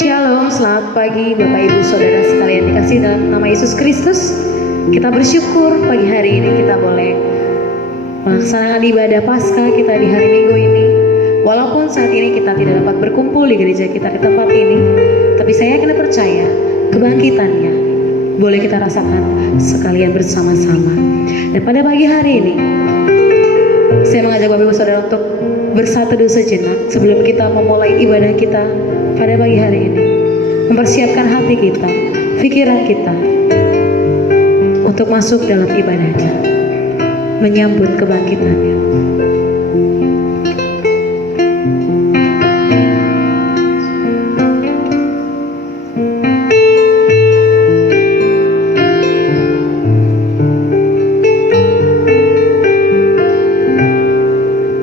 Shalom, selamat pagi Bapak Ibu Saudara sekalian dikasih dalam nama Yesus Kristus. Kita bersyukur pagi hari ini kita boleh melaksanakan ibadah Paskah kita di hari Minggu ini. Walaupun saat ini kita tidak dapat berkumpul di gereja kita di tempat ini, tapi saya yakin dan percaya kebangkitannya boleh kita rasakan sekalian bersama-sama. Dan pada pagi hari ini saya mengajak Bapak Ibu Saudara untuk bersatu dulu sejenak sebelum kita memulai ibadah kita pada pagi hari ini. Mempersiapkan hati kita, pikiran kita untuk masuk dalam ibadahnya, menyambut kebangkitannya.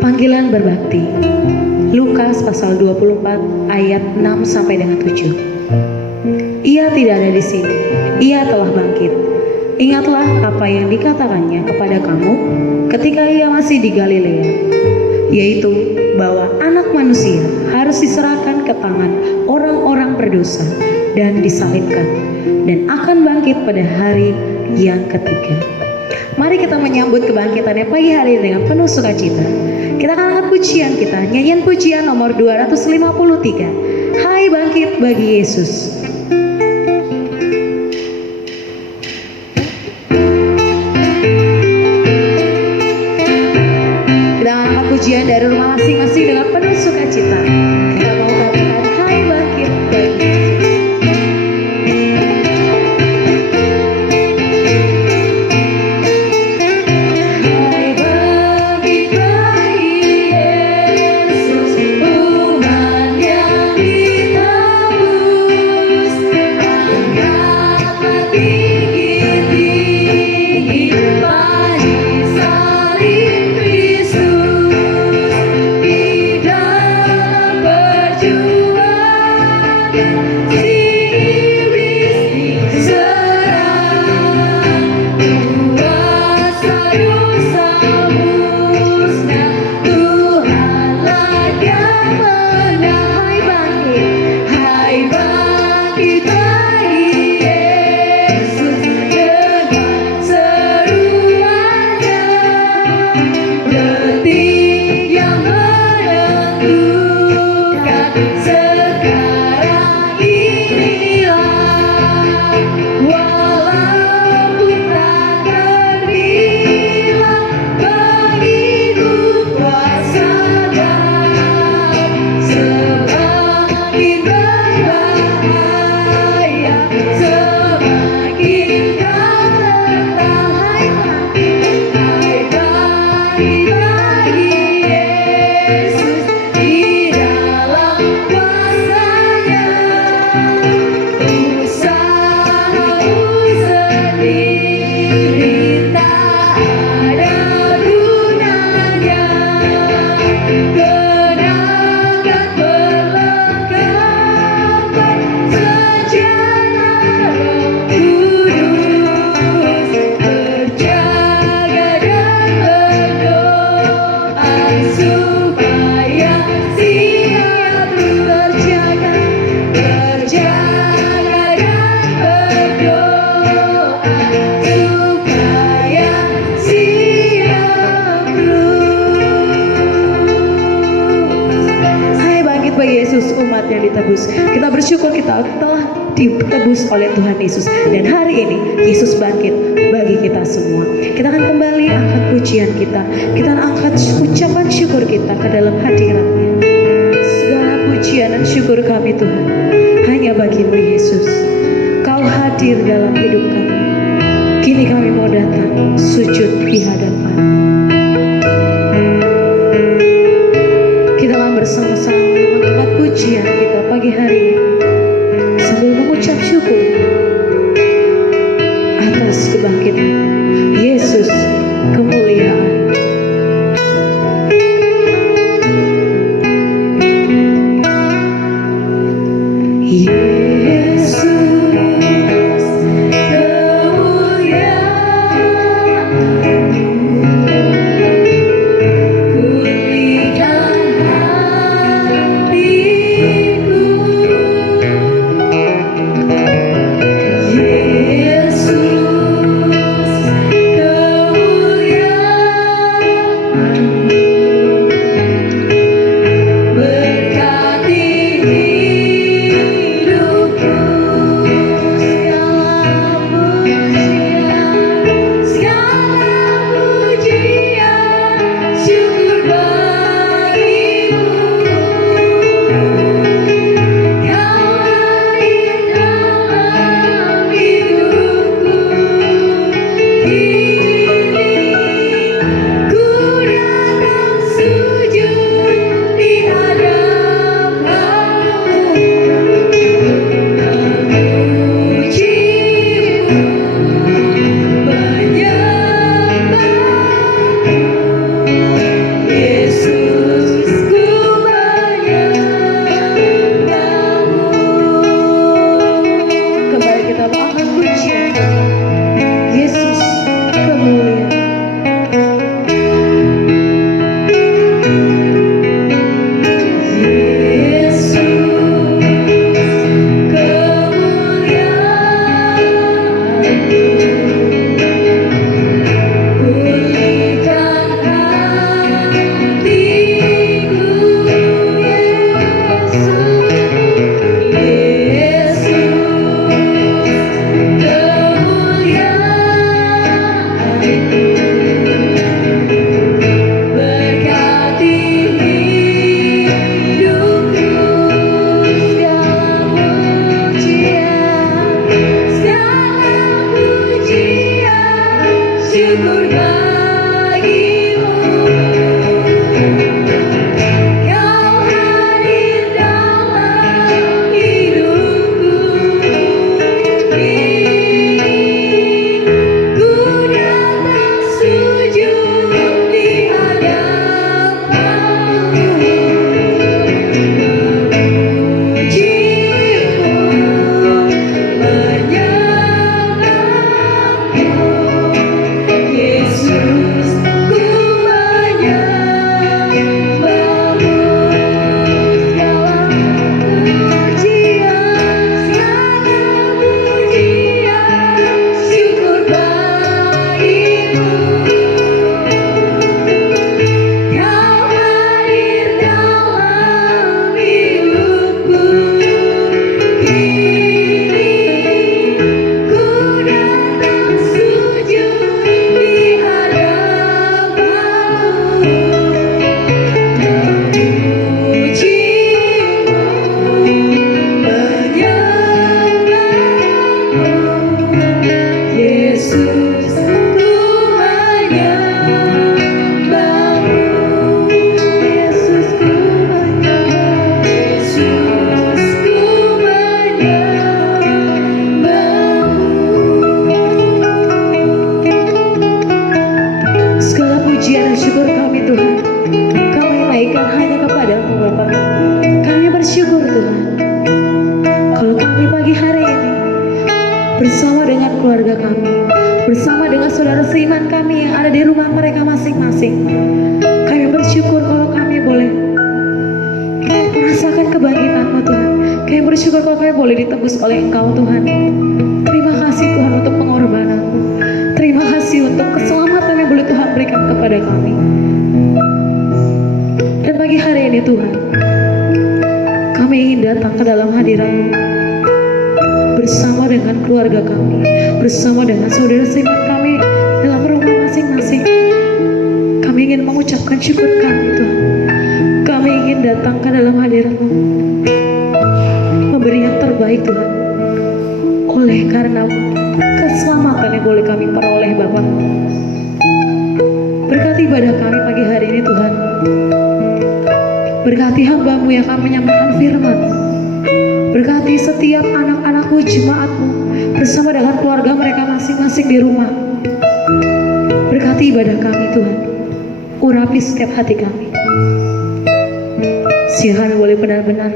Panggilan berbakti. Lukas pasal 24 ayat 6 sampai dengan 7. Ia tidak ada di sini, ia telah bangkit. Ingatlah apa yang dikatakannya kepada kamu ketika ia masih di Galilea, yaitu bahwa anak manusia harus diserahkan ke tangan orang-orang berdosa dan disalibkan, dan akan bangkit pada hari yang ketiga. Mari kita menyambut kebangkitannya pagi hari ini dengan penuh sukacita. Kita akan angkat pujian kita, nyanyian pujian nomor 253. Hai bangkit bagi Yesus. Kita akan angkat pujian dari rumah masing-masing dengan penuh sukacita. Kita mau katakan hai bangkit bagi Yesus. Kita bersyukur kita telah ditebus oleh Tuhan Yesus. Dan hari ini Yesus bangkit bagi kita semua. Kita akan kembali angkat pujian kita. Kita akan angkat ucapan syukur kita ke dalam hadirat-Nya. Segala pujian dan syukur kami Tuhan hanya bagi-Mu Yesus. Kau hadir dalam hidup kami. Kini kami mau datang sujud di hadapan. Kita akan bersama-sama mengangkat pujian kita pagi hari ini sambil mengucap syukur atas kebangkitan Yesus kemuliaan. Yesus bersama dengan keluarga kami, bersama dengan saudara seiman kami yang ada di rumah mereka masing-masing. Kami bersyukur kalau kami boleh merasakan kebangkitan-Mu Tuhan. Kami bersyukur kalau kami boleh ditebus oleh Engkau Tuhan. Terima kasih Tuhan untuk pengorbanan-Mu. Terima kasih untuk keselamatan yang boleh Tuhan berikan kepada kami. Dan pagi hari ini Tuhan, kami ingin datang ke dalam hadirat-Mu bersama dengan keluarga kami, bersama dengan saudara seiman kami dalam rumah masing-masing. Kami ingin mengucapkan syukur kami Tuhan. Kami ingin datang ke dalam hadirat-Mu, memberi yang terbaik Tuhan. Oleh karena keselamatan yang boleh kami peroleh Bapa. Berkati ibadah kami pagi hari ini Tuhan. Berkati hamba-Mu yang akan menyampaikan firman. Berkati setiap anak-anak-Mu, jemaat-Mu, bersama dengan keluarga mereka masing-masing di rumah. Berkati ibadah kami Tuhan. Urapi setiap hati kami. Sehingga boleh benar-benar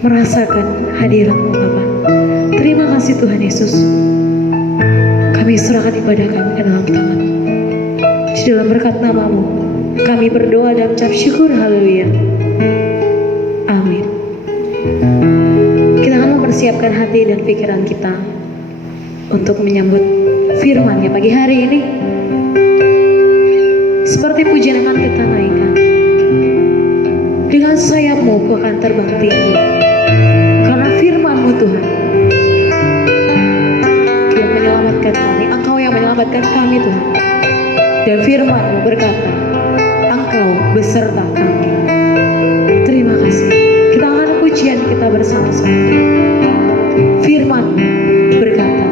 merasakan hadirat-Mu Bapa. Terima kasih Tuhan Yesus. Kami serahkan ibadah kami ke dalam tangan. Di dalam berkat nama-Mu kami berdoa dan ucap syukur. Haleluya. Amin. Kita akan mempersiapkan hati dan pikiran kita untuk menyambut firman-Nya pagi hari ini. Seperti pujian yang akan kita naikkan. Dengan sayap-Mu Ku akan terbang tinggi. Karena firman-Mu Tuhan yang menyelamatkan kami. Engkau yang menyelamatkan kami Tuhan. Dan firman-Mu berkata, Engkau beserta kami. Terima kasih. Kita akan pujian kita bersama-sama. Firman berkata,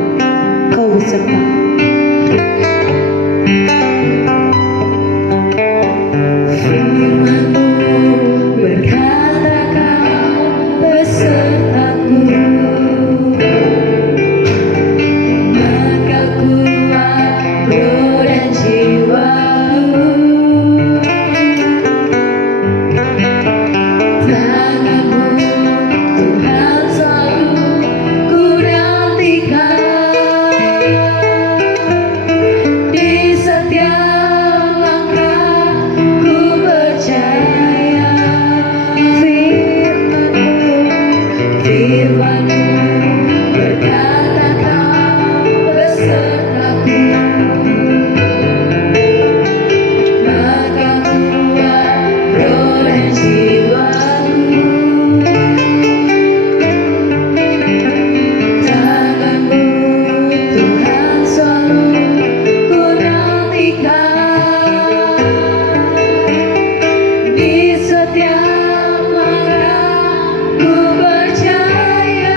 Kau beserta. Firman-Mu berkata, Kau besertaku. Maka kuat roh dan jiwaku. Tangan-Mu Tuhan selalu ku nantikan. Di setiap langkah ku percaya. Firman-Mu berkata, Kau besertaku. Maka kuat roh dan jiwaku. Tangan-Mu Tuhan selalu ku nantikan. Di setiap langkah ku percaya.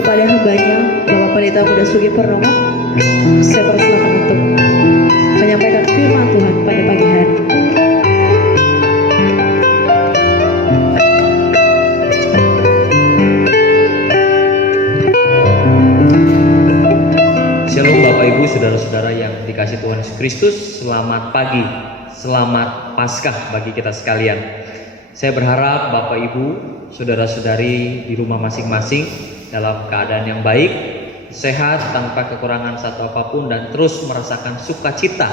kepada hambanya, Bapak Pendeta Muda Sugi Purnomo. Saya persilakan untuk menyampaikan firman Tuhan pada pagi hari. Shalom Bapak Ibu, saudara-saudara yang dikasihi Tuhan Yesus Kristus. Selamat pagi, selamat Paskah bagi kita sekalian. Saya berharap Bapak Ibu, saudara-saudari di rumah masing-masing dalam keadaan yang baik, sehat, tanpa kekurangan satu apapun, dan terus merasakan sukacita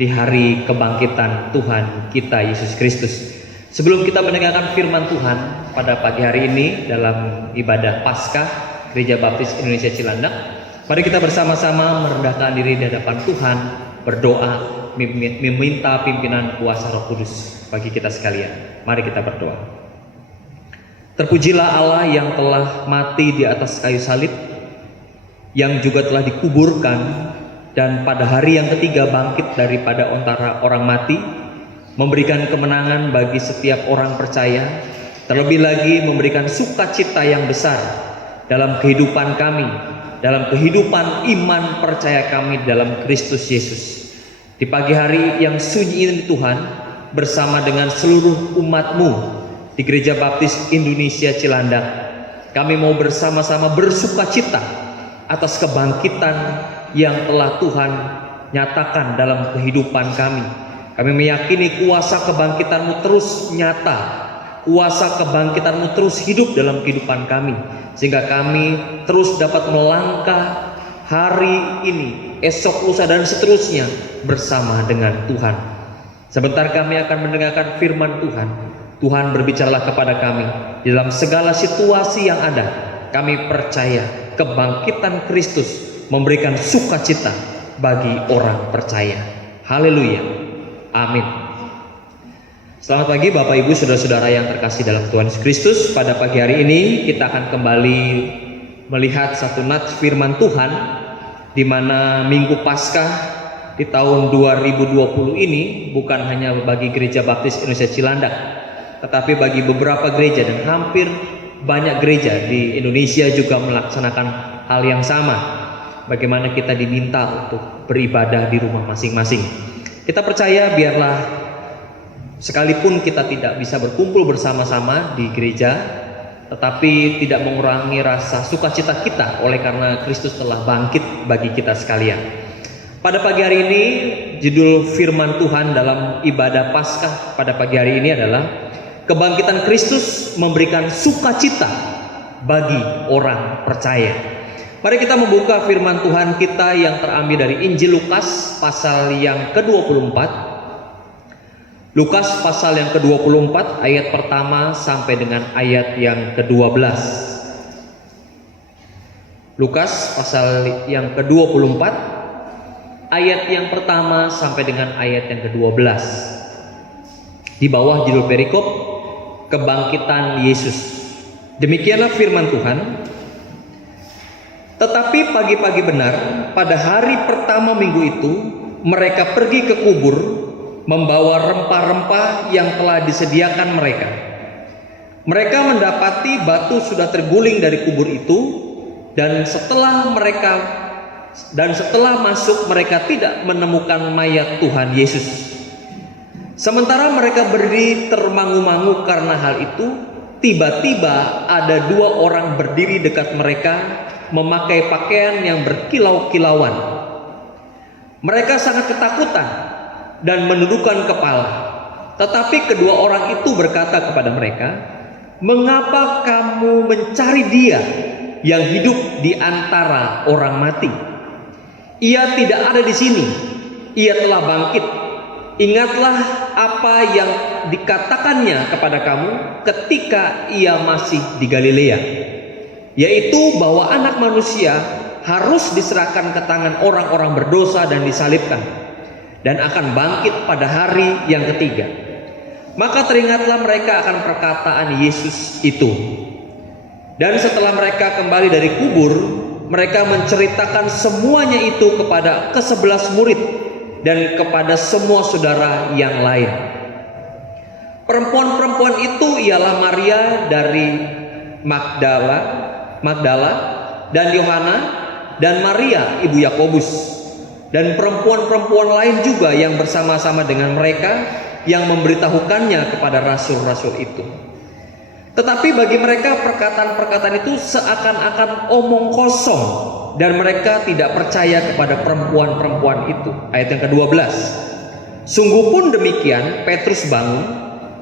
di hari kebangkitan Tuhan kita Yesus Kristus. Sebelum kita mendengarkan firman Tuhan pada pagi hari ini dalam ibadah Paskah Gereja Baptis Indonesia Cilandak, mari kita bersama-sama merendahkan diri di hadapan Tuhan, berdoa, meminta pimpinan kuasa Roh Kudus bagi kita sekalian. Mari kita berdoa. Terpujilah Allah yang telah mati di atas kayu salib, yang juga telah dikuburkan, dan pada hari yang ketiga bangkit daripada antara orang mati, memberikan kemenangan bagi setiap orang percaya, terlebih lagi memberikan sukacita yang besar dalam kehidupan kami, dalam kehidupan iman percaya kami dalam Kristus Yesus. Di pagi hari yang sunyi ini Tuhan, bersama dengan seluruh umat-Mu di Gereja Baptis Indonesia Cilandak, kami mau bersama-sama bersukacita atas kebangkitan yang telah Tuhan nyatakan dalam kehidupan kami. Kami meyakini kuasa kebangkitan-Mu terus nyata, kuasa kebangkitan-Mu terus hidup dalam kehidupan kami, sehingga kami terus dapat melangkah hari ini, esok, lusa, dan seterusnya bersama dengan Tuhan. Sebentar kami akan mendengarkan firman Tuhan. Tuhan berbicaralah kepada kami di dalam segala situasi yang ada. Kami percaya kebangkitan Kristus memberikan sukacita bagi orang percaya. Haleluya. Amin. Selamat pagi Bapak Ibu, saudara-saudara yang terkasih dalam Tuhan Yesus Kristus. Pada pagi hari ini kita akan kembali melihat satu nats firman Tuhan, di mana Minggu Paskah di tahun 2020 ini bukan hanya bagi Gereja Baptis Indonesia Cilandak, tetapi bagi beberapa gereja dan hampir banyak gereja di Indonesia juga melaksanakan hal yang sama. Bagaimana kita diminta untuk beribadah di rumah masing-masing. Kita percaya biarlah sekalipun kita tidak bisa berkumpul bersama-sama di gereja, tetapi tidak mengurangi rasa sukacita kita oleh karena Kristus telah bangkit bagi kita sekalian. Pada pagi hari ini, judul firman Tuhan dalam ibadah Paskah pada pagi hari ini adalah kebangkitan Kristus memberikan sukacita bagi orang percaya. Mari kita membuka firman Tuhan kita yang terambil dari Injil Lukas pasal yang ke-24. Lukas pasal yang ke-24 ayat pertama sampai dengan ayat yang ke-12. Lukas pasal yang ke-24 ayat yang pertama sampai dengan ayat yang ke-12. Di bawah judul perikop kebangkitan Yesus. Demikianlah firman Tuhan. Tetapi pagi-pagi benar, pada hari pertama minggu itu, mereka pergi ke kubur membawa rempah-rempah yang telah disediakan mereka. Mereka mendapati batu sudah terguling dari kubur itu, dan setelah masuk mereka tidak menemukan mayat Tuhan Yesus. Sementara mereka berdiri termangu-mangu karena hal itu, tiba-tiba ada dua orang berdiri dekat mereka memakai pakaian yang berkilau-kilauan. Mereka sangat ketakutan dan menundukkan kepala. Tetapi kedua orang itu berkata kepada mereka, "Mengapa kamu mencari Dia yang hidup di antara orang mati? Ia tidak ada di sini, ia telah bangkit. Ingatlah apa yang dikatakannya kepada kamu ketika ia masih di Galilea, yaitu bahwa Anak Manusia harus diserahkan ke tangan orang-orang berdosa dan disalibkan, dan akan bangkit pada hari yang ketiga." Maka teringatlah mereka akan perkataan Yesus itu. Dan setelah mereka kembali dari kubur, mereka menceritakan semuanya itu kepada ke-11 murid dan kepada semua saudara yang lain. Perempuan-perempuan itu ialah Maria dari Magdala, dan Yohana, dan Maria ibu Yakobus, dan perempuan-perempuan lain juga yang bersama-sama dengan mereka yang memberitahukannya kepada rasul-rasul itu. Tetapi bagi mereka perkataan-perkataan itu seakan-akan omong kosong, dan mereka tidak percaya kepada perempuan-perempuan itu. Ayat yang ke-12. Sungguh pun demikian, Petrus bangun,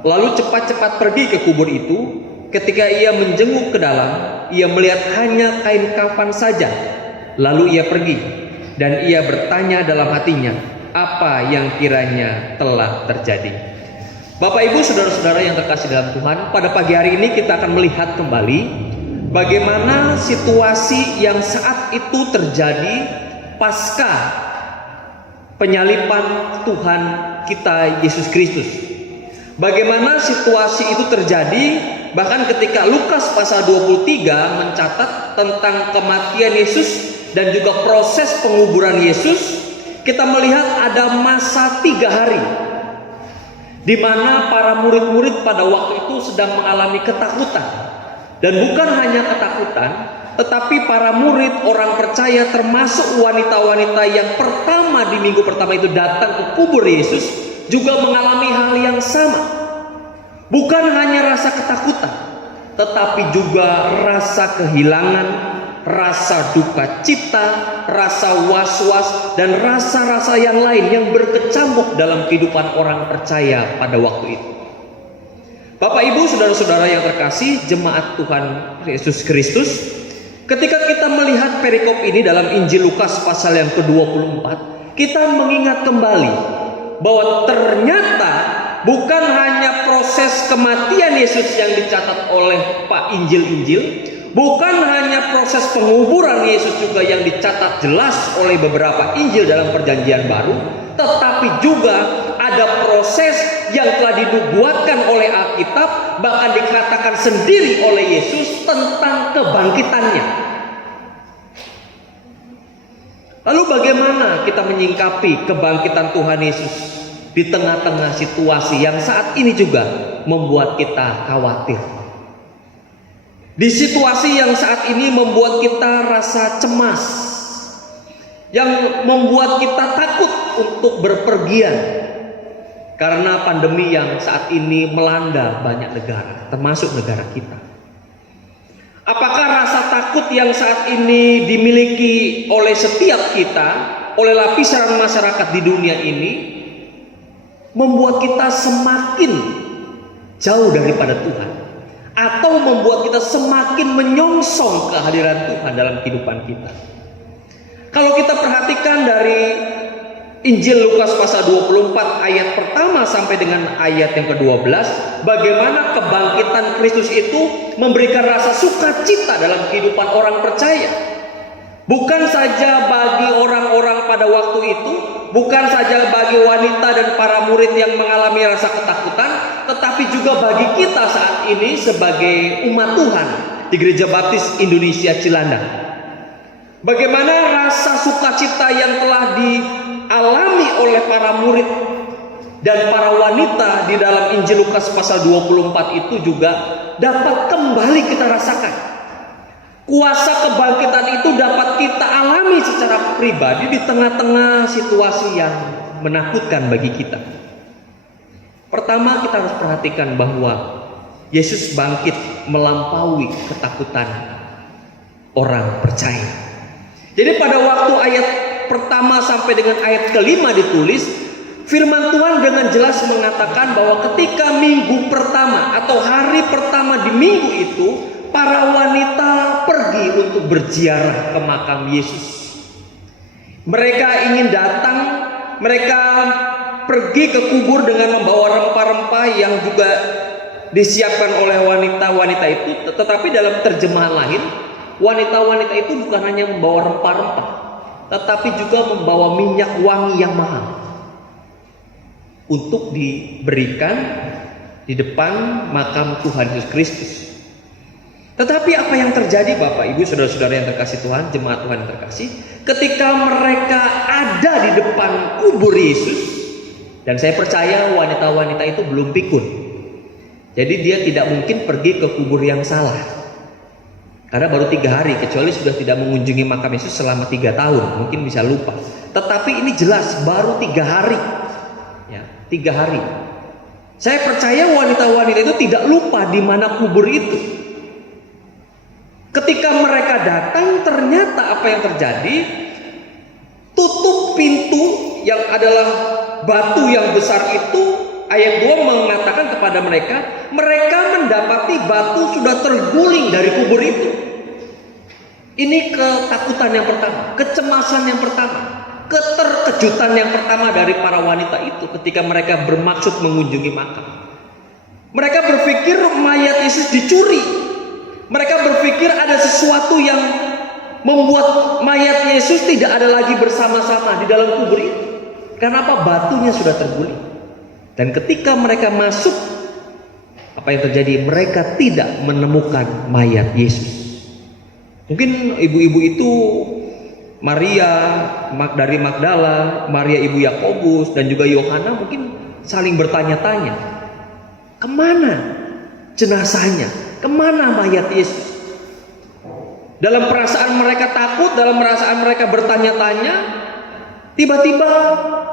lalu cepat-cepat pergi ke kubur itu. Ketika ia menjenguk ke dalam, ia melihat hanya kain kafan saja. Lalu ia pergi, dan ia bertanya dalam hatinya, apa yang kiranya telah terjadi. Bapak Ibu saudara-saudara yang terkasih dalam Tuhan, pada pagi hari ini kita akan melihat kembali bagaimana situasi yang saat itu terjadi pasca penyaliban Tuhan kita Yesus Kristus. Bagaimana situasi itu terjadi bahkan ketika Lukas pasal 23 mencatat tentang kematian Yesus dan juga proses penguburan Yesus. Kita melihat ada masa 3 hari di mana para murid-murid pada waktu itu sedang mengalami ketakutan. Dan bukan hanya ketakutan, tetapi para murid, orang percaya termasuk wanita-wanita yang pertama di minggu pertama itu datang ke kubur Yesus juga mengalami hal yang sama. Bukan hanya rasa ketakutan, tetapi juga rasa kehilangan, rasa duka cita, rasa was-was, dan rasa-rasa yang lain yang berkecamuk dalam kehidupan orang percaya pada waktu itu. Bapak Ibu saudara-saudara yang terkasih jemaat Tuhan Yesus Kristus, ketika kita melihat perikop ini dalam Injil Lukas pasal yang ke-24, kita mengingat kembali bahwa ternyata bukan hanya proses kematian Yesus yang dicatat oleh Pak Injil-Injil, bukan hanya proses penguburan Yesus juga yang dicatat jelas oleh beberapa Injil dalam Perjanjian Baru, tetapi juga ada proses yang telah dinubuatkan oleh Alkitab, bahkan dikatakan sendiri oleh Yesus tentang kebangkitannya. Lalu bagaimana kita menyingkapi kebangkitan Tuhan Yesus di tengah-tengah situasi yang saat ini juga membuat kita khawatir? Di situasi yang saat ini membuat kita rasa cemas, yang membuat kita takut untuk berpergian karena pandemi yang saat ini melanda banyak negara, termasuk negara kita. Apakah rasa takut yang saat ini dimiliki oleh setiap kita, oleh lapisan masyarakat di dunia ini, membuat kita semakin jauh daripada Tuhan, atau membuat kita semakin menyongsong kehadiran Tuhan dalam kehidupan kita? Kalau kita perhatikan dari Injil Lukas pasal 24 ayat pertama sampai dengan ayat yang ke-12, bagaimana kebangkitan Kristus itu memberikan rasa sukacita dalam kehidupan orang percaya. Bukan saja bagi orang-orang pada waktu itu, bukan saja bagi wanita dan para murid yang mengalami rasa ketakutan, tetapi juga bagi kita saat ini sebagai umat Tuhan di Gereja Baptis Indonesia Cilandak. Bagaimana rasa sukacita yang telah dialami oleh para murid dan para wanita di dalam Injil Lukas pasal 24 itu juga dapat kembali kita rasakan. Kuasa kebangkitan itu dapat kita alami secara pribadi di tengah-tengah situasi yang menakutkan bagi kita. Pertama, kita harus perhatikan bahwa Yesus bangkit melampaui ketakutan orang percaya. Jadi pada waktu ayat pertama sampai dengan ayat kelima ditulis, firman Tuhan dengan jelas mengatakan bahwa ketika minggu pertama atau hari pertama di minggu itu, para wanita pergi untuk berziarah ke makam Yesus. Mereka ingin datang, mereka pergi ke kubur dengan membawa rempah-rempah yang juga disiapkan oleh wanita-wanita itu. Tetapi dalam terjemahan lain, wanita-wanita itu bukan hanya membawa rempah-rempah, tetapi juga membawa minyak wangi yang mahal untuk diberikan di depan makam Tuhan Yesus Kristus. Tetapi apa yang terjadi Bapak Ibu saudara-saudara yang terkasih Tuhan, jemaat Tuhan yang terkasih, ketika mereka ada di depan kubur Yesus, dan saya percaya wanita-wanita itu belum pikun, jadi dia tidak mungkin pergi ke kubur yang salah. Karena baru 3 hari, kecuali sudah tidak mengunjungi makam Yesus selama 3 tahun, mungkin bisa lupa. Tetapi ini jelas baru 3 hari, ya, 3 hari. Saya percaya wanita-wanita itu tidak lupa di mana kubur itu. Ketika mereka datang, ternyata apa yang terjadi? Tutup pintu yang adalah batu yang besar itu. Ayat 2 mengatakan kepada mereka, mereka mendapati batu sudah terguling dari kubur itu. Ini ketakutan yang pertama, kecemasan yang pertama, keterkejutan yang pertama dari para wanita itu ketika mereka bermaksud mengunjungi makam. Mereka berpikir mayat Yesus dicuri. Mereka berpikir ada sesuatu yang membuat mayat Yesus tidak ada lagi bersama-sama di dalam kubur itu. Karena apa? Batunya sudah terguling. Dan ketika mereka masuk, apa yang terjadi? Mereka tidak menemukan mayat Yesus. Mungkin ibu-ibu itu Maria dari Magdala, Maria ibu Yakobus, dan juga Yohana mungkin saling bertanya-tanya, kemana jenazahnya? Kemana mayat Yesus? Dalam perasaan mereka takut, dalam perasaan mereka bertanya-tanya, tiba-tiba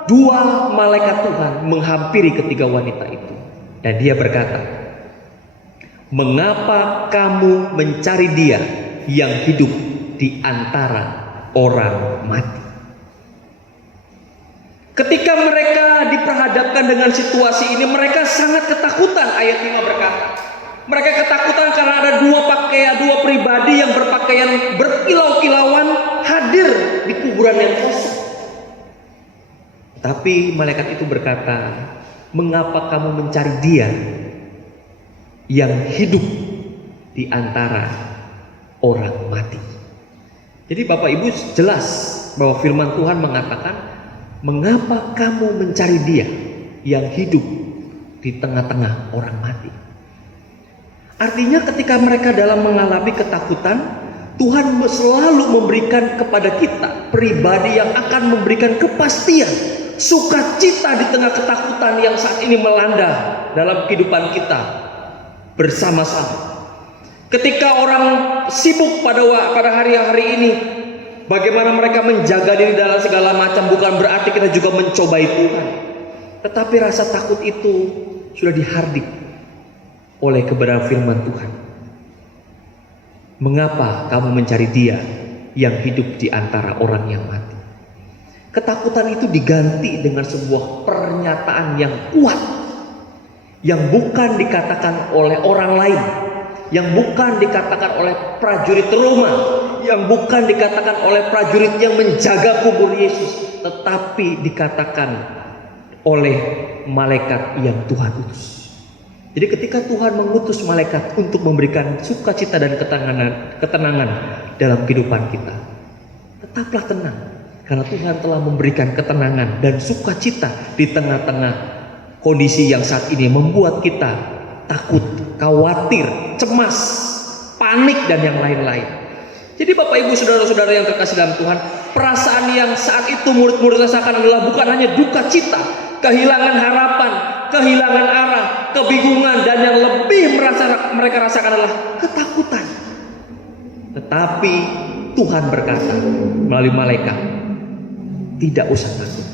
2 malaikat Tuhan menghampiri ketiga wanita itu. Dan dia berkata, mengapa kamu mencari dia yang hidup di antara orang mati? Ketika mereka diperhadapkan dengan situasi ini, mereka sangat ketakutan. Ayat 5 berkata, mereka ketakutan karena ada 2 pribadi yang berpakaian berkilau-kilauan hadir di kuburan yang kosong. Tapi malaikat itu berkata, mengapa kamu mencari dia yang hidup di antara orang mati? Jadi Bapak Ibu jelas bahwa firman Tuhan mengatakan, mengapa kamu mencari dia yang hidup di tengah-tengah orang mati? Artinya ketika mereka dalam mengalami ketakutan, Tuhan selalu memberikan kepada kita pribadi yang akan memberikan kepastian, sukacita di tengah ketakutan yang saat ini melanda dalam kehidupan kita bersama-sama. Ketika orang sibuk pada hari-hari ini, bagaimana mereka menjaga diri dalam segala macam, bukan berarti kita juga mencobai Tuhan. Tetapi rasa takut itu sudah dihardik oleh kebenaran firman Tuhan. Mengapa kamu mencari dia yang hidup di antara orang yang mati? Ketakutan itu diganti dengan sebuah pernyataan yang kuat, yang bukan dikatakan oleh orang lain, yang bukan dikatakan oleh prajurit Roma, yang bukan dikatakan oleh prajurit yang menjaga kubur Yesus, tetapi dikatakan oleh malaikat yang Tuhan utus. Jadi ketika Tuhan mengutus malaikat untuk memberikan sukacita dan ketenangan dalam kehidupan kita, tetaplah tenang, karena Tuhan telah memberikan ketenangan dan sukacita di tengah-tengah kondisi yang saat ini membuat kita takut, khawatir, cemas, panik, dan yang lain-lain. Jadi Bapak Ibu Saudara-saudara yang terkasih dalam Tuhan, perasaan yang saat itu murid-murid rasakan adalah bukan hanya duka cita, kehilangan harapan, kehilangan arah, kebingungan, dan yang lebih mereka rasakan adalah ketakutan. Tetapi Tuhan berkata melalui malaikat, tidak usah takut.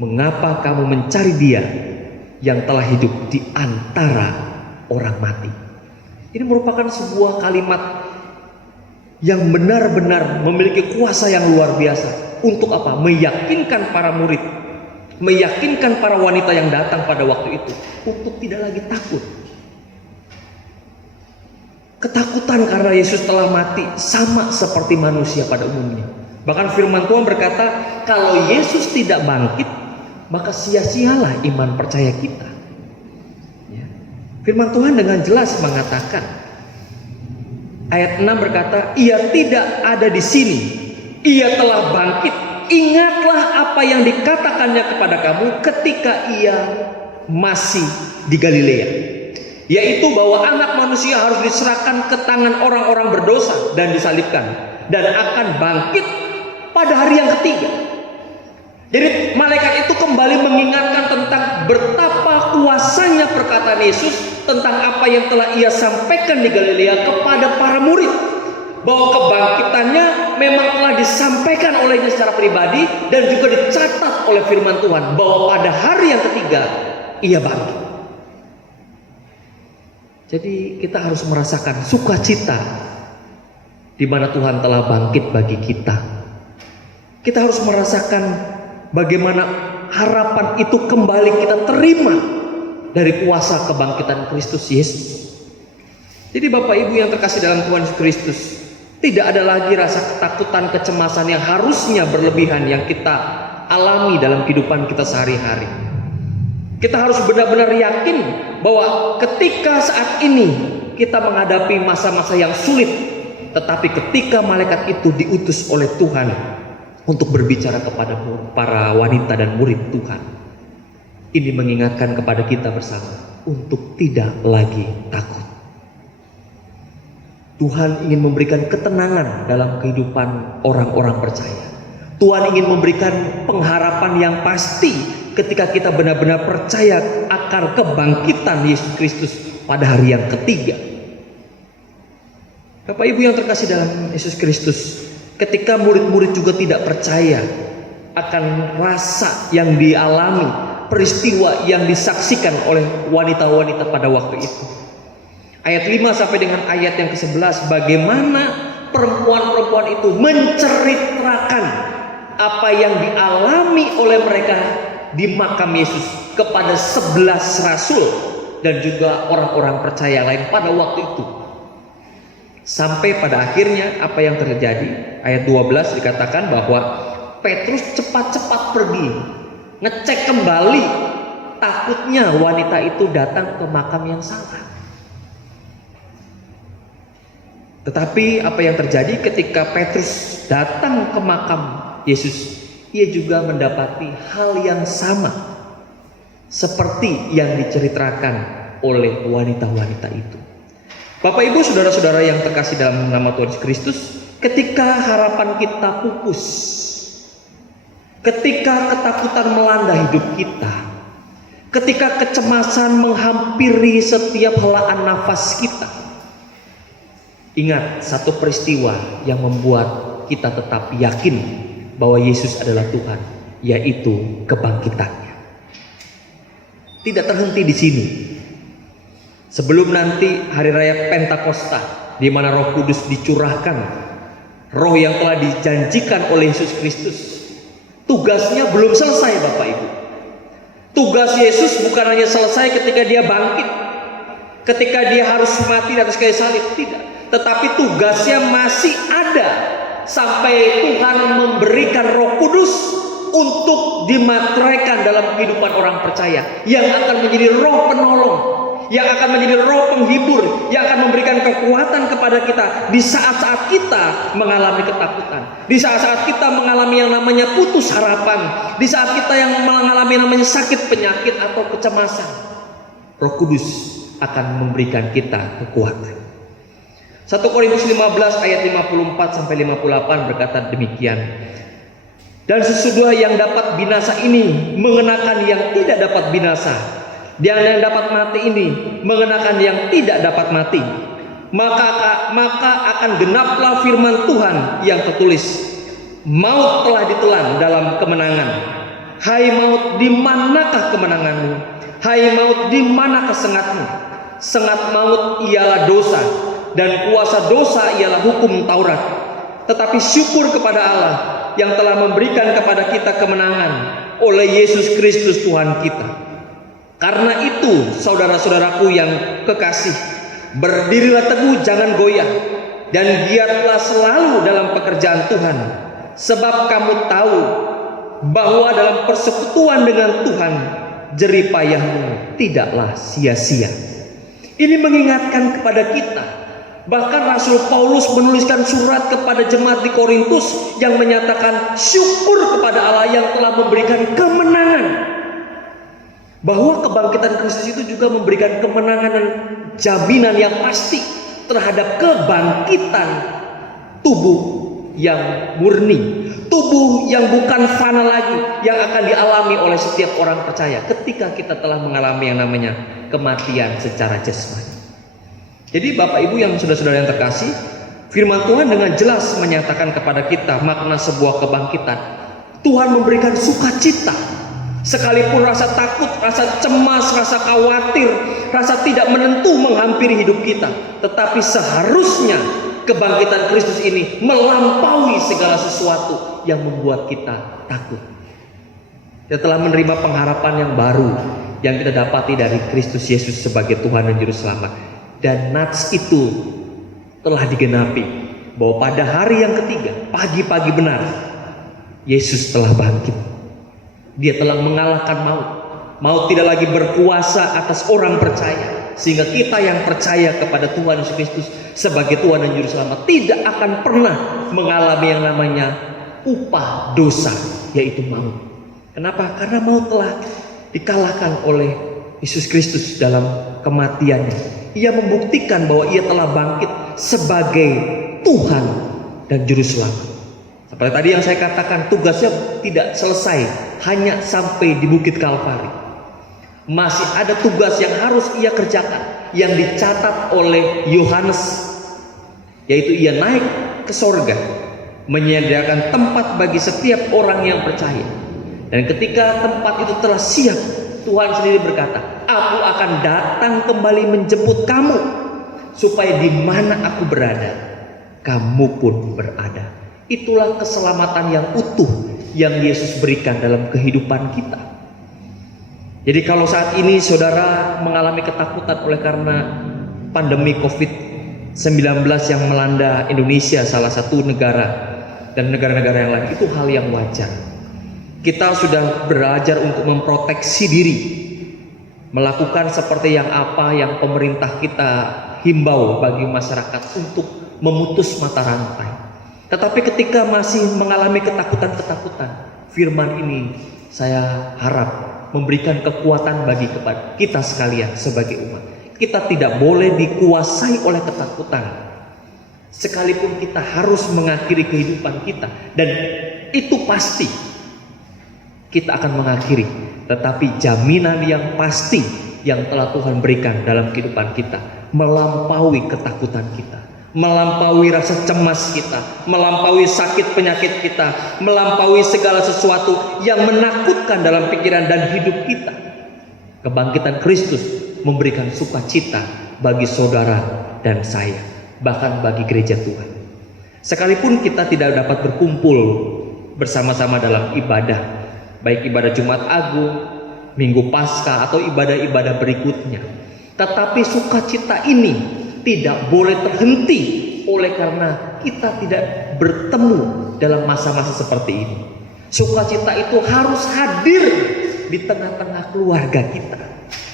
Mengapa kamu mencari dia yang telah hidup di antara orang mati? Ini merupakan sebuah kalimat yang benar-benar memiliki kuasa yang luar biasa. Untuk apa? Meyakinkan para murid, meyakinkan para wanita yang datang pada waktu itu untuk tidak lagi takut. Ketakutan karena Yesus telah mati sama seperti manusia pada umumnya. Bahkan firman Tuhan berkata, kalau Yesus tidak bangkit, maka sia-sialah iman percaya kita. Ya. Firman Tuhan dengan jelas mengatakan, ayat 6 berkata, ia tidak ada di sini, ia telah bangkit. Ingatlah apa yang dikatakannya kepada kamu ketika ia masih di Galilea, yaitu bahwa anak manusia harus diserahkan ke tangan orang-orang berdosa dan disalibkan, dan akan bangkit pada hari yang ketiga. Jadi malaikat itu kembali mengingatkan tentang betapa kuasanya perkataan Yesus tentang apa yang telah ia sampaikan di Galilea kepada para murid. bahwa kebangkitannya memang telah disampaikan olehnya secara pribadi dan juga dicatat oleh firman Tuhan bahwa pada hari yang ketiga ia bangkit. Jadi kita harus merasakan sukacita di mana Tuhan telah bangkit bagi kita. Kita harus merasakan bagaimana harapan itu kembali kita terima dari kuasa kebangkitan Kristus Yesus. Jadi Bapak Ibu yang terkasih dalam Tuhan Yesus Kristus, tidak ada lagi rasa ketakutan, kecemasan yang harusnya berlebihan yang kita alami dalam kehidupan kita sehari-hari. Kita harus benar-benar yakin bahwa ketika saat ini kita menghadapi masa-masa yang sulit, tetapi ketika malaikat itu diutus oleh Tuhan untuk berbicara kepada para wanita dan murid Tuhan, ini mengingatkan kepada kita bersama untuk tidak lagi takut. Tuhan ingin memberikan ketenangan dalam kehidupan orang-orang percaya. Tuhan ingin memberikan pengharapan yang pasti ketika kita benar-benar percaya akan kebangkitan Yesus Kristus pada hari yang ketiga. Bapak Ibu yang terkasih dalam Yesus Kristus, ketika murid-murid juga tidak percaya akan rasa yang dialami, peristiwa yang disaksikan oleh wanita-wanita pada waktu itu. Ayat 5 sampai dengan ayat yang ke-11, bagaimana perempuan-perempuan itu menceritakan apa yang dialami oleh mereka di makam Yesus kepada 11 rasul dan juga orang-orang percaya lain pada waktu itu. Sampai pada akhirnya apa yang terjadi? Ayat 12 dikatakan bahwa Petrus cepat-cepat pergi ngecek kembali, takutnya wanita itu datang ke makam yang salah. Tetapi apa yang terjadi ketika Petrus datang ke makam Yesus, ia juga mendapati hal yang sama seperti yang diceritakan oleh wanita-wanita itu. Bapak Ibu saudara-saudara yang terkasih dalam nama Tuhan Yesus Kristus, ketika harapan kita pupus, ketika ketakutan melanda hidup kita, ketika kecemasan menghampiri setiap helaan nafas kita, ingat satu peristiwa yang membuat kita tetap yakin bahwa Yesus adalah Tuhan, yaitu kebangkitannya. Tidak terhenti di sini. Sebelum nanti hari raya Pentakosta, di mana Roh Kudus dicurahkan, Roh yang telah dijanjikan oleh Yesus Kristus, tugasnya belum selesai Bapak Ibu. Tugas Yesus bukan hanya selesai ketika dia bangkit, ketika dia harus mati di atas kayu salib, tidak. Tetapi tugasnya masih ada sampai Tuhan memberikan Roh Kudus untuk dimateraikan dalam kehidupan orang percaya, yang akan menjadi roh penolong, yang akan menjadi roh penghibur, yang akan memberikan kekuatan kepada kita di saat-saat kita mengalami ketakutan, di saat-saat kita mengalami yang namanya putus harapan, di saat kita yang mengalami yang namanya sakit, penyakit atau kecemasan. Roh Kudus akan memberikan kita kekuatan. 1 Korintus 15 ayat 54 sampai 58 berkata demikian. Dan sesudah yang dapat binasa ini mengenakan yang tidak dapat binasa, dan yang dapat mati ini mengenakan yang tidak dapat mati, maka akan genaplah firman Tuhan yang tertulis, maut telah ditelan dalam kemenangan. Hai maut, di manakah kemenanganmu? Hai maut, di manakah sengatmu? Sengat maut ialah dosa, dan kuasa dosa ialah hukum Taurat. Tetapi syukur kepada Allah yang telah memberikan kepada kita kemenangan oleh Yesus Kristus Tuhan kita. Karena itu saudara-saudaraku yang kekasih, berdirilah teguh, jangan goyah, dan giatlah selalu dalam pekerjaan Tuhan, sebab kamu tahu bahwa dalam persekutuan dengan Tuhan jerih payahmu tidaklah sia-sia. Ini mengingatkan kepada kita. Bahkan Rasul Paulus menuliskan surat kepada jemaat di Korintus yang menyatakan syukur kepada Allah yang telah memberikan kemenangan. Bahwa kebangkitan Kristus itu juga memberikan kemenangan dan jaminan yang pasti terhadap kebangkitan tubuh yang murni, tubuh yang bukan fana lagi, yang akan dialami oleh setiap orang percaya ketika kita telah mengalami yang namanya kematian secara jasmani. Jadi Bapak Ibu yang saudara-saudara yang terkasih, Firman Tuhan dengan jelas menyatakan kepada kita makna sebuah kebangkitan. Tuhan memberikan sukacita. Sekalipun rasa takut, rasa cemas, rasa khawatir, rasa tidak menentu menghampiri hidup kita, tetapi seharusnya kebangkitan Kristus ini melampaui segala sesuatu yang membuat kita takut. Kita telah menerima pengharapan yang baru yang kita dapati dari Kristus Yesus sebagai Tuhan dan Juru Selamat. Dan nats itu telah digenapi, bahwa pada hari yang ketiga, pagi-pagi benar, Yesus telah bangkit. Dia telah mengalahkan maut. Maut tidak lagi berkuasa atas orang percaya, sehingga kita yang percaya kepada Tuhan Yesus Kristus sebagai Tuhan dan Juru Selamat tidak akan pernah mengalami yang namanya upah dosa, yaitu maut. Kenapa? Karena maut telah dikalahkan oleh Yesus Kristus dalam kematiannya. Ia membuktikan bahwa ia telah bangkit sebagai Tuhan dan Juru Selamat. Seperti tadi yang saya katakan, tugasnya tidak selesai hanya sampai di Bukit Kalvari. Masih ada tugas yang harus ia kerjakan, yang dicatat oleh Yohanes, yaitu ia naik ke sorga, menyediakan tempat bagi setiap orang yang percaya. Dan ketika tempat itu telah siap, Tuhan sendiri berkata, "Aku akan datang kembali menjemput kamu, supaya di mana aku berada, kamu pun berada." Itulah keselamatan yang utuh yang Yesus berikan dalam kehidupan kita. Jadi kalau saat ini saudara mengalami ketakutan oleh karena pandemi COVID-19 yang melanda Indonesia, salah satu negara, dan negara-negara yang lain, itu hal yang wajar. Kita sudah belajar untuk memproteksi diri, melakukan seperti yang pemerintah kita himbau bagi masyarakat untuk memutus mata rantai. Tetapi ketika masih mengalami ketakutan-ketakutan, firman ini saya harap memberikan kekuatan bagi kepada kita sekalian sebagai umat. Kita tidak boleh dikuasai oleh ketakutan. Sekalipun kita harus mengakhiri kehidupan kita, dan itu pasti kita akan mengakhiri, tetapi jaminan yang pasti yang telah Tuhan berikan dalam kehidupan kita melampaui ketakutan kita, melampaui rasa cemas kita, melampaui sakit penyakit kita, melampaui segala sesuatu yang menakutkan dalam pikiran dan hidup kita. Kebangkitan Kristus memberikan sukacita bagi saudara dan saya, bahkan bagi gereja Tuhan. Sekalipun kita tidak dapat berkumpul bersama-sama dalam ibadah, baik ibadah Jumat Agung, Minggu Paskah, atau ibadah-ibadah berikutnya, tetapi sukacita ini tidak boleh terhenti oleh karena kita tidak bertemu dalam masa-masa seperti ini. Sukacita itu harus hadir di tengah-tengah keluarga kita.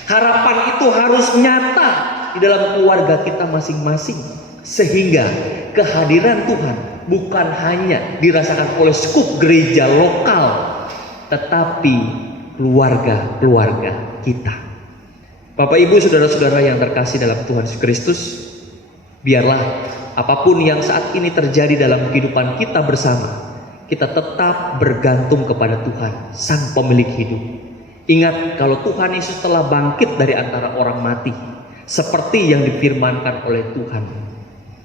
Harapan itu harus nyata di dalam keluarga kita masing-masing, sehingga kehadiran Tuhan bukan hanya dirasakan oleh skup gereja lokal, tetapi keluarga-keluarga kita. Bapak Ibu saudara-saudara yang terkasih dalam Tuhan Yesus Kristus, biarlah apapun yang saat ini terjadi dalam kehidupan kita bersama, kita tetap bergantung kepada Tuhan, Sang Pemilik hidup. Ingat, kalau Tuhan Yesus telah bangkit dari antara orang mati, seperti yang difirmankan oleh Tuhan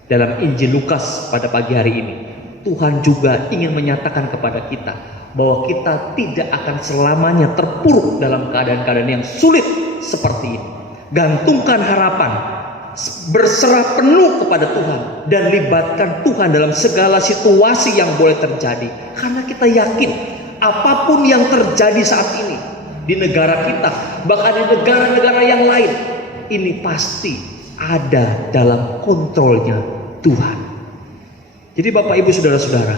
dalam Injil Lukas pada pagi hari ini, Tuhan juga ingin menyatakan kepada kita bahwa kita tidak akan selamanya terpuruk dalam keadaan-keadaan yang sulit seperti ini. Gantungkan harapan, berserah penuh kepada Tuhan, dan libatkan Tuhan dalam segala situasi yang boleh terjadi. Karena kita yakin apapun yang terjadi saat ini di negara kita, bahkan di negara-negara yang lain, ini pasti ada dalam kontrolnya Tuhan. Jadi Bapak Ibu saudara-saudara,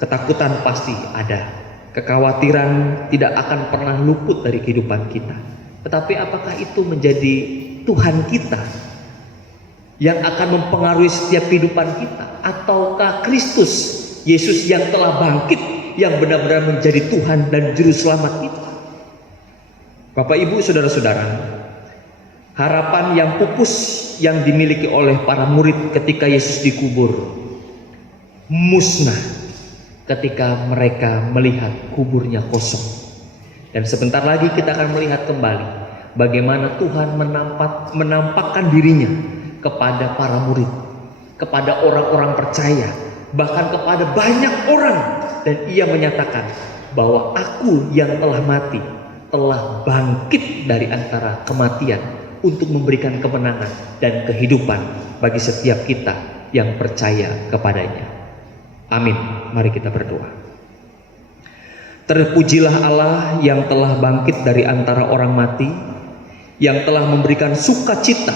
ketakutan pasti ada, kekhawatiran tidak akan pernah luput dari kehidupan kita. Tetapi apakah itu menjadi Tuhan kita yang akan mempengaruhi setiap kehidupan kita, ataukah Kristus Yesus yang telah bangkit yang benar-benar menjadi Tuhan dan Juru Selamat kita? Bapak Ibu saudara-saudara, harapan yang pupus yang dimiliki oleh para murid ketika Yesus dikubur musnah ketika mereka melihat kuburnya kosong. Dan sebentar lagi kita akan melihat kembali bagaimana Tuhan menampakkan dirinya kepada para murid. kepada orang-orang percaya, bahkan kepada banyak orang, dan ia menyatakan bahwa aku yang telah mati telah bangkit dari antara kematian untuk memberikan kemenangan dan kehidupan bagi setiap kita yang percaya kepadanya. Amin. Mari kita berdoa. Terpujilah Allah yang telah bangkit dari antara orang mati, yang telah memberikan sukacita,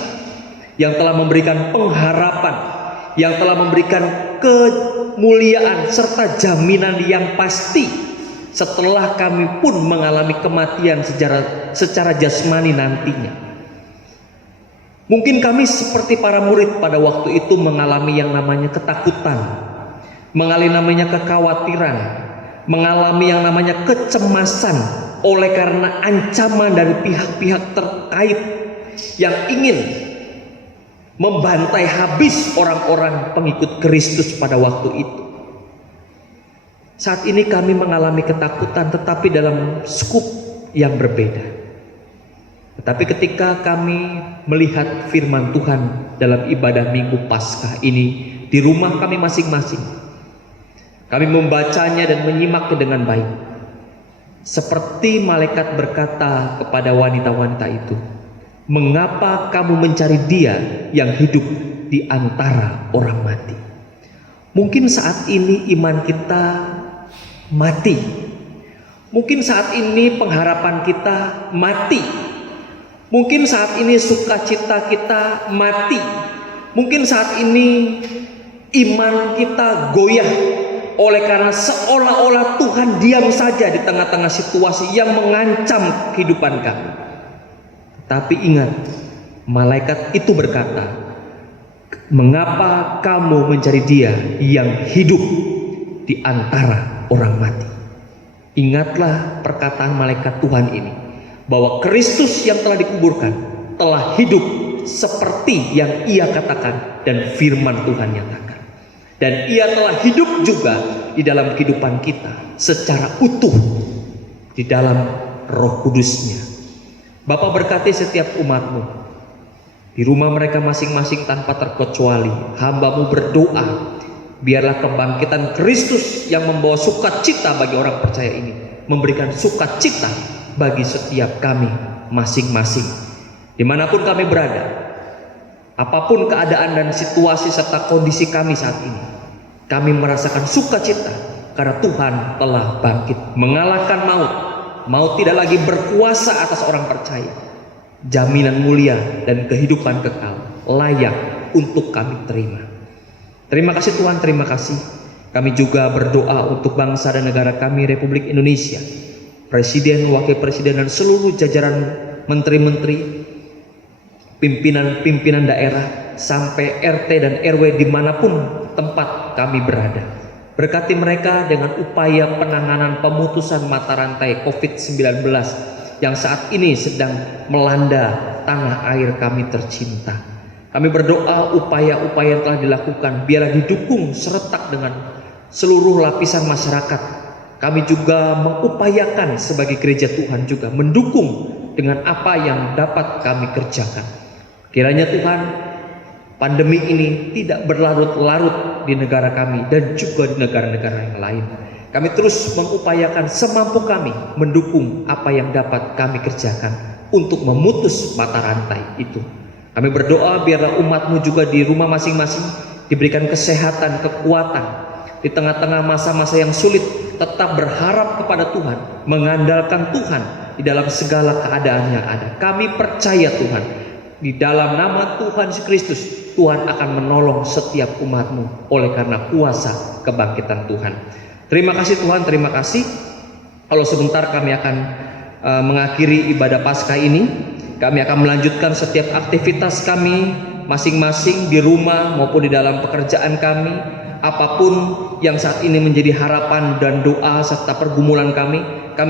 yang telah memberikan pengharapan, yang telah memberikan kemuliaan serta jaminan yang pasti setelah kami pun mengalami kematian secara jasmani nantinya. Mungkin kami seperti para murid pada waktu itu mengalami yang namanya ketakutan, mengalami namanya kekhawatiran, mengalami yang namanya kecemasan oleh karena ancaman dari pihak-pihak terkait yang ingin membantai habis orang-orang pengikut Kristus pada waktu itu. Saat ini kami mengalami ketakutan, tetapi dalam skup yang berbeda. Tetapi ketika kami melihat firman Tuhan dalam ibadah Minggu Paskah ini di rumah kami masing-masing, kami membacanya dan menyimaknya dengan baik. Seperti malaikat berkata kepada wanita-wanita itu, "Mengapa kamu mencari Dia yang hidup di antara orang mati?" Mungkin saat ini iman kita mati. Mungkin saat ini pengharapan kita mati. Mungkin saat ini sukacita kita mati. Mungkin saat ini iman kita goyah oleh karena seolah-olah Tuhan diam saja di tengah-tengah situasi yang mengancam kehidupan kami. Tapi ingat, malaikat itu berkata, "Mengapa kamu mencari Dia yang hidup di antara orang mati?" Ingatlah perkataan malaikat Tuhan ini, bahwa Kristus yang telah dikuburkan telah hidup seperti yang ia katakan dan firman Tuhan nyatakan. Dan ia telah hidup juga di dalam kehidupan kita secara utuh di dalam Roh Kudus-Nya. Bapa, berkati setiap umat-Mu di rumah mereka masing-masing tanpa terkecuali. Hamba-Mu berdoa, biarlah kebangkitan Kristus yang membawa sukacita bagi orang percaya ini memberikan sukacita bagi setiap kami masing-masing, dimanapun kami berada, apapun keadaan dan situasi serta kondisi kami saat ini. Kami merasakan sukacita karena Tuhan telah bangkit, mengalahkan maut. Maut tidak lagi berkuasa atas orang percaya. Jaminan mulia dan kehidupan kekal layak untuk kami terima. Terima kasih Tuhan, terima kasih. Kami juga berdoa untuk bangsa dan negara kami, Republik Indonesia, Presiden, Wakil Presiden, dan seluruh jajaran menteri-menteri, pimpinan-pimpinan daerah, sampai RT dan RW dimanapun tempat kami berada. Berkati mereka dengan upaya penanganan pemutusan mata rantai COVID-19 yang saat ini sedang melanda tanah air kami tercinta. Kami berdoa upaya-upaya yang telah dilakukan biarlah didukung serentak dengan seluruh lapisan masyarakat. Kami juga mengupayakan sebagai gereja Tuhan juga mendukung dengan apa yang dapat kami kerjakan. Kiranya Tuhan, pandemi ini tidak berlarut-larut di negara kami dan juga di negara-negara yang lain. Kami terus mengupayakan semampu kami mendukung apa yang dapat kami kerjakan untuk memutus mata rantai itu. Kami berdoa biarlah umat-Mu juga di rumah masing-masing diberikan kesehatan, kekuatan di tengah-tengah masa-masa yang sulit, tetap berharap kepada Tuhan, mengandalkan Tuhan di dalam segala keadaan yang ada. Kami percaya Tuhan, di dalam nama Tuhan Yesus Kristus, Tuhan akan menolong setiap umat-Mu oleh karena kuasa kebangkitan Tuhan. Terima kasih Tuhan, terima kasih. Kalau sebentar kami akan mengakhiri ibadah Paskah ini. Kami akan melanjutkan setiap aktivitas kami masing-masing di rumah maupun di dalam pekerjaan kami. Apapun yang saat ini menjadi harapan dan doa serta pergumulan kami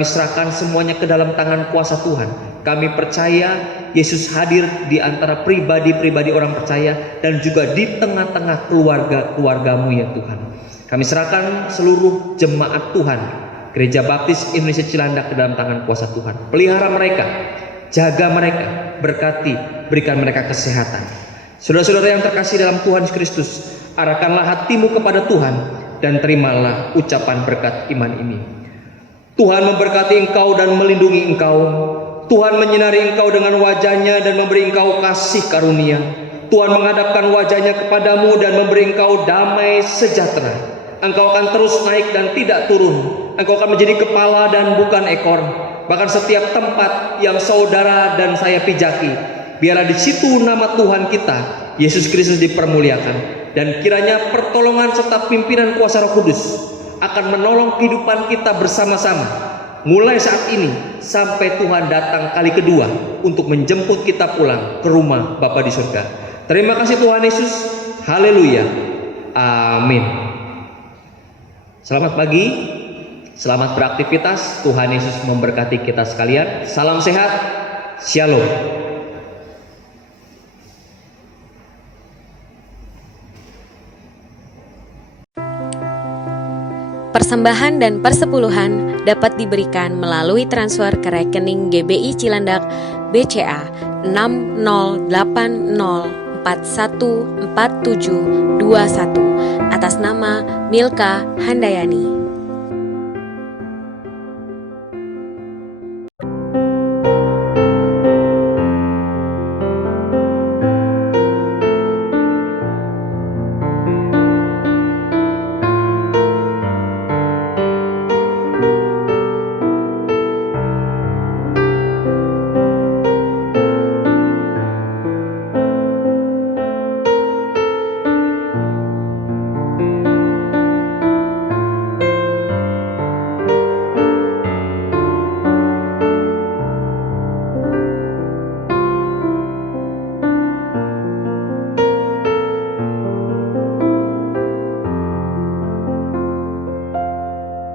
serahkan semuanya ke dalam tangan kuasa Tuhan. Kami percaya Yesus hadir di antara pribadi-pribadi orang percaya dan juga di tengah-tengah keluarga-keluarga-Mu ya Tuhan. Kami serahkan seluruh jemaat Tuhan Gereja Baptis Indonesia Cilandak ke dalam tangan kuasa Tuhan. Pelihara mereka, jaga mereka, berkati, berikan mereka kesehatan. Saudara-saudara yang terkasih dalam Tuhan Yesus Kristus, arahkanlah hatimu kepada Tuhan dan terimalah ucapan berkat iman ini. Tuhan memberkati engkau dan melindungi engkau. Tuhan menyinari engkau dengan wajahnya dan memberi engkau kasih karunia. Tuhan menghadapkan wajahnya kepadamu dan memberi engkau damai sejahtera. Engkau akan terus naik dan tidak turun. Engkau akan menjadi kepala dan bukan ekor. Bahkan setiap tempat yang saudara dan saya pijaki, biarlah di situ nama Tuhan kita, Yesus Kristus, dipermuliakan. Dan kiranya pertolongan serta pimpinan kuasa Roh Kudus akan menolong kehidupan kita bersama-sama, mulai saat ini sampai Tuhan datang kali kedua untuk menjemput kita pulang ke rumah Bapa di surga. Terima kasih Tuhan Yesus. Haleluya. Amin. Selamat pagi. Selamat beraktivitas. Tuhan Yesus memberkati kita sekalian. Salam sehat. Shalom. Persembahan dan persepuluhan dapat diberikan melalui transfer ke rekening GBI Cilandak BCA 6080414721 atas nama Milka Handayani.